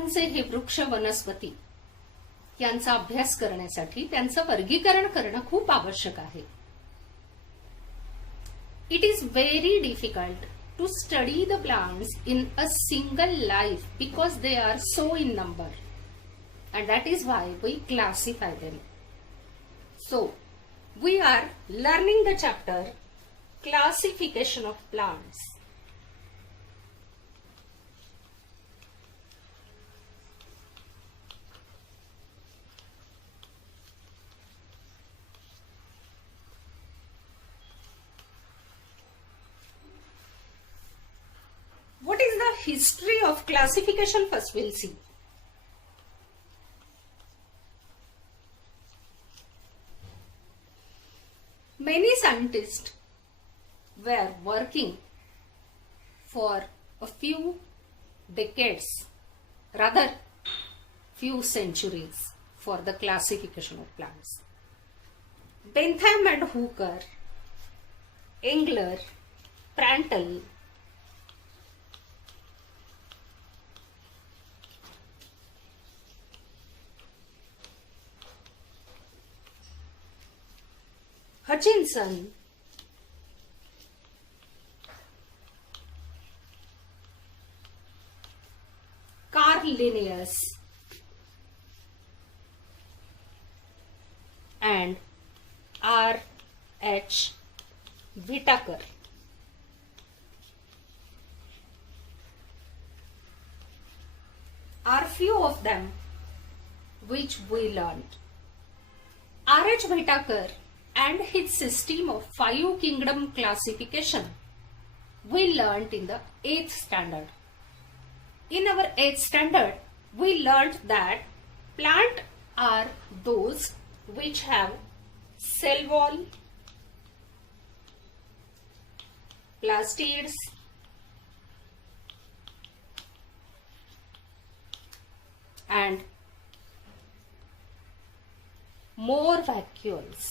झाडांचे हे वृक्ष वनस्पती यांचा अभ्यास करण्यासाठी त्यांचं वर्गीकरण करणं खूप आवश्यक आहे. It is very difficult to study the plants in a single life because they are so in number and that is why we classify them. So, we are learning the chapter Classification of Plants. What is the history of classification? First we'll see. Many scientists were working for a few decades, rather few centuries, for the classification of plants. Bentham and Hooker, Engler, Prandtl, Hutchinson, Carl Linnaeus, and R. H. Whitaker are few of them which we learned. R. H. Whitaker and his system of 5 kingdom classification we learnt in the 8th standard. In our 8th standard, we learnt that plants are those which have cell wall, plastids, and more vacuoles.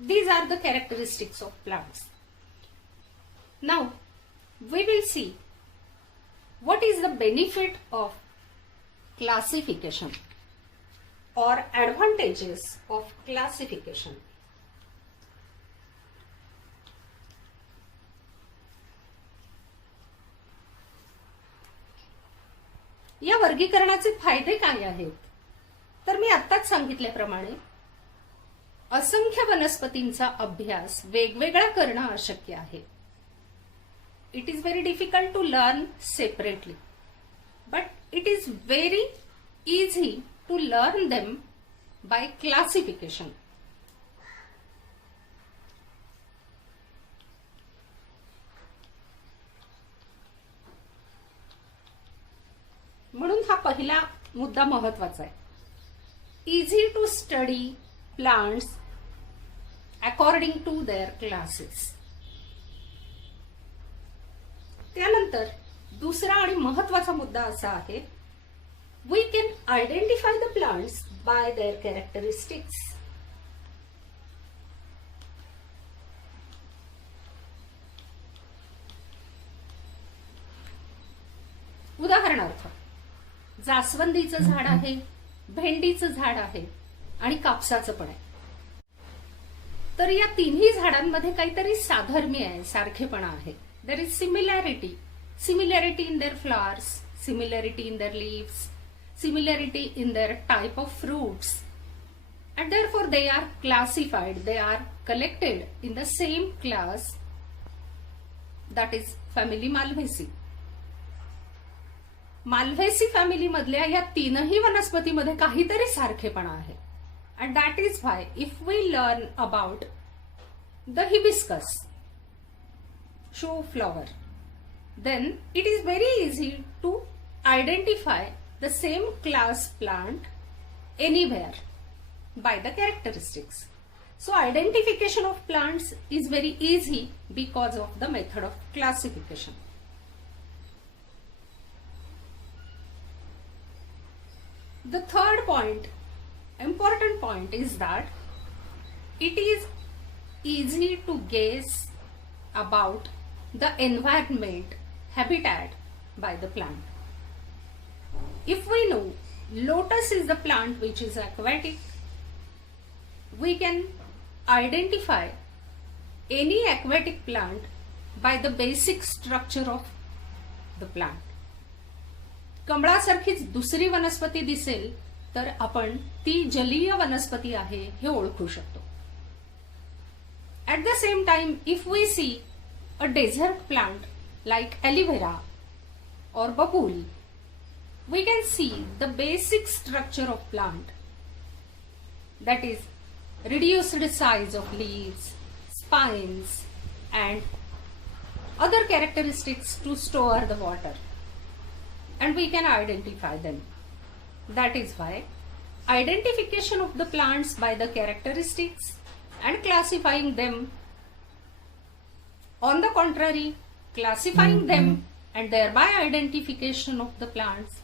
These are the characteristics of plants. Now, we will see what is the benefit of classification or advantages of classification. या वर्गीकरणाचे फायदे काय आहेत? तर मी आत्ताच सांगितल्याप्रमाणे असंख्य वनस्पतींचा अभ्यास वेगवेगळा करणं अशक्य आहे. It is very difficult to learn separately, but it is very easy to learn them by classification. म्हणून हा पहिला मुद्दा महत्वाचा आहे. Easy to study plants according to their classes. त्यानंतर दुसरा आणि महत्वाचा मुद्दा असा आहे, we can identify the plants by their characteristics. उदाहरणार्थ, जास्वंदीचं झाड आहे, भेंडीचं झाड आहे आणि कापसाचं पण आहे. तर या तिन्ही झाडांमध्ये काहीतरी साधर्म्य आहे, सारखेपणा आहे. There is similarity in their flowers, similarity in their leaves, similarity in their type of fruits, and therefore they are classified, they are collected in the same class, that is family Malvaceae. Malvaceae family मधल्या या तीनही वनस्पतीमध्ये काहीतरी सारखेपणा आहे. And that is why if we learn about the hibiscus show flower, then it is very easy to identify the same class plant anywhere by the characteristics. So identification of plants is very easy because of the method of classification. The third point, important point, is that it is easy to guess about the environment, habitat by the plant. If we know lotus is the plant which is aquatic, we can identify any aquatic plant by the basic structure of the plant. कमळासारखीच दुसरी वनस्पती दिसेल तर आपण ती जलीय वनस्पती आहे हे ओळखू शकतो. At the same time, if we see a desert plant like aloe vera or babul, we can see the basic structure of plant, that is reduced size of leaves, spines and other characteristics to store the water, and we can identify them. That is why identification of the plants by the characteristics and classifying them, on the contrary, classifying them and thereby identification of the plants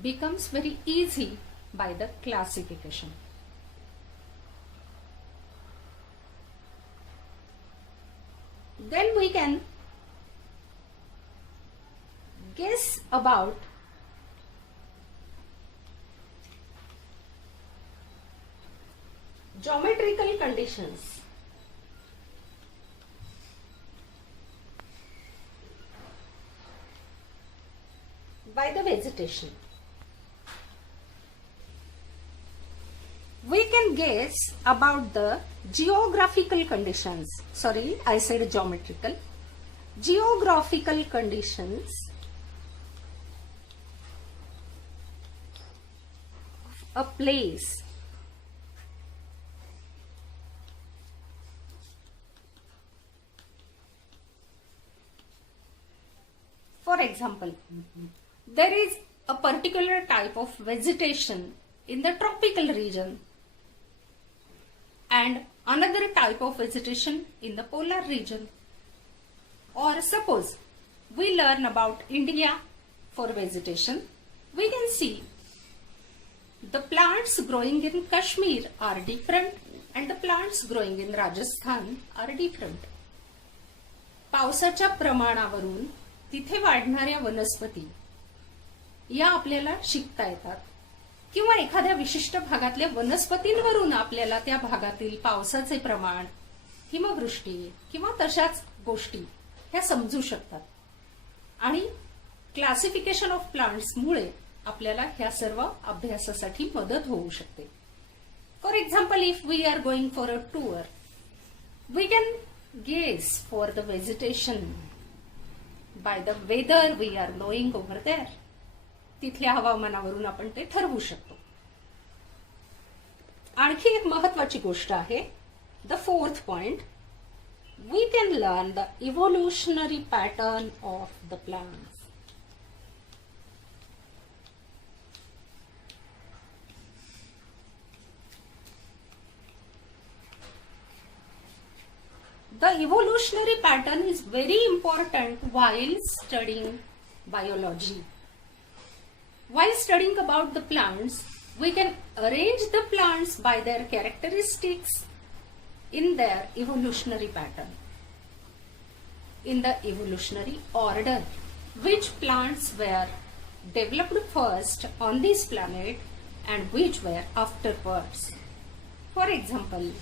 becomes very easy by the classification. Then we can guess about geometrical conditions. By the vegetation. We can guess about the geographical conditions. Sorry, I said geometrical. Geographical conditions of a place. For example, there is a particular type of vegetation in the tropical region and another type of vegetation in the polar region. Or suppose we learn about India for vegetation, we can see the plants growing in Kashmir are different and the plants growing in Rajasthan are different. पावसाच्या प्रमाणावरून तिथे वाढणाऱ्या वनस्पती या आपल्याला शिकता येतात किंवा एखाद्या विशिष्ट भागातल्या वनस्पतींवरून आपल्याला त्या भागातील पावसाचे प्रमाण, हिमवृष्टी किंवा तशाच गोष्टी ह्या समजू शकतात आणि क्लासिफिकेशन ऑफ प्लांट्स मुळे आपल्याला ह्या सर्व अभ्यासासाठी मदत होऊ शकते. For example, if we are going for a tour, we can guess for the vegetation by the weather we are knowing over there. तिथल्या हवामानावरून आपण ते ठरवू शकतो. आणखी एक महत्वाची गोष्ट आहे, the fourth point, we can learn the evolutionary pattern of the plants. The evolutionary pattern is very important while studying biology. While studying about the plants, we can arrange the plants by their characteristics in their evolutionary pattern, in the evolutionary order, which plants were developed first on this planet and which were afterwards. For example,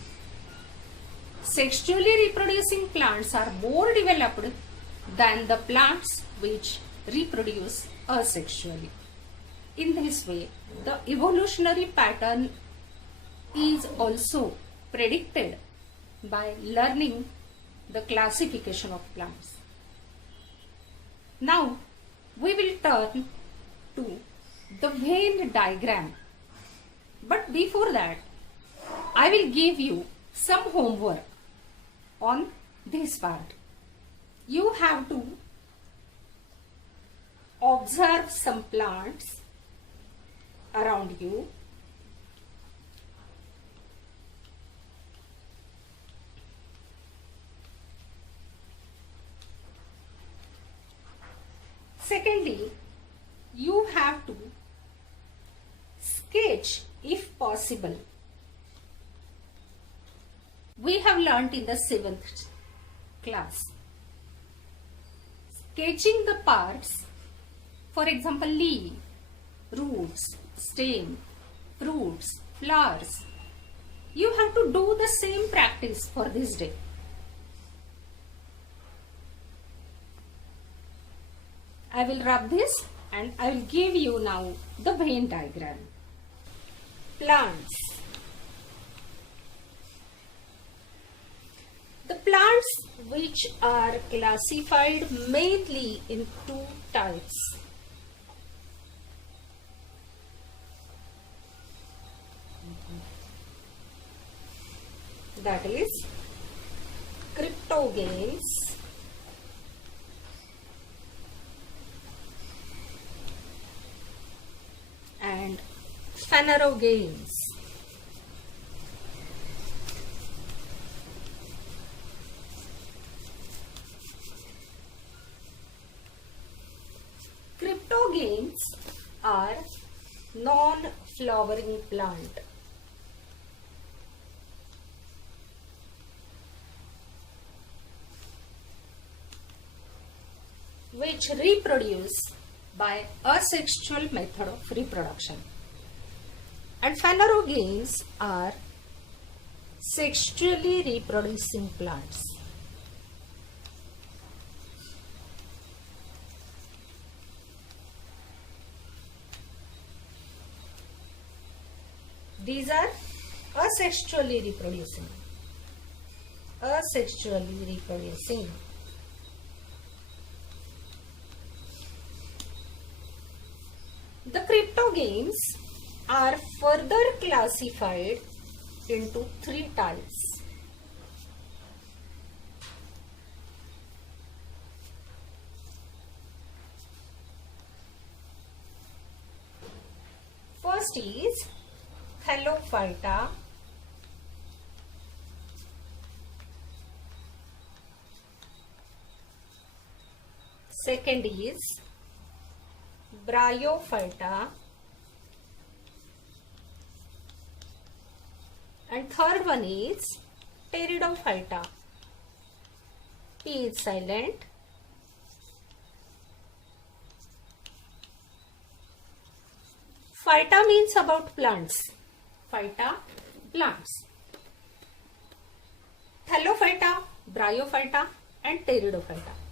sexually reproducing plants are more developed than the plants which reproduce asexually. In this way, the evolutionary pattern is also predicted by learning the classification of plants. Now, we will turn to the Venn diagram. But before that, I will give you some homework on this part. You have to observe some plants around you. Secondly, you have to sketch if possible. We have learnt in the 7th class catching the parts, for example, leaf, roots, stem, fruits, flowers. You have to do the same practice for this day. I will rub this and I will give you now the Venn diagram. Plants. The plants which are classified mainly in two types. That is cryptogames and phanerogames. Cryptogames are non-flowering plant. Which reproduce by asexual method of reproduction. And phanerogames are sexually reproducing plants. These are asexually reproducing. Asexually reproducing. The cryptogames are further classified into three types. First is Thallophyta. Second is Bryophyta, and third one is Pteridophyta. P is silent. Phyta means about plants. Phyta, plants. Thallophyta, Bryophyta and Pteridophyta.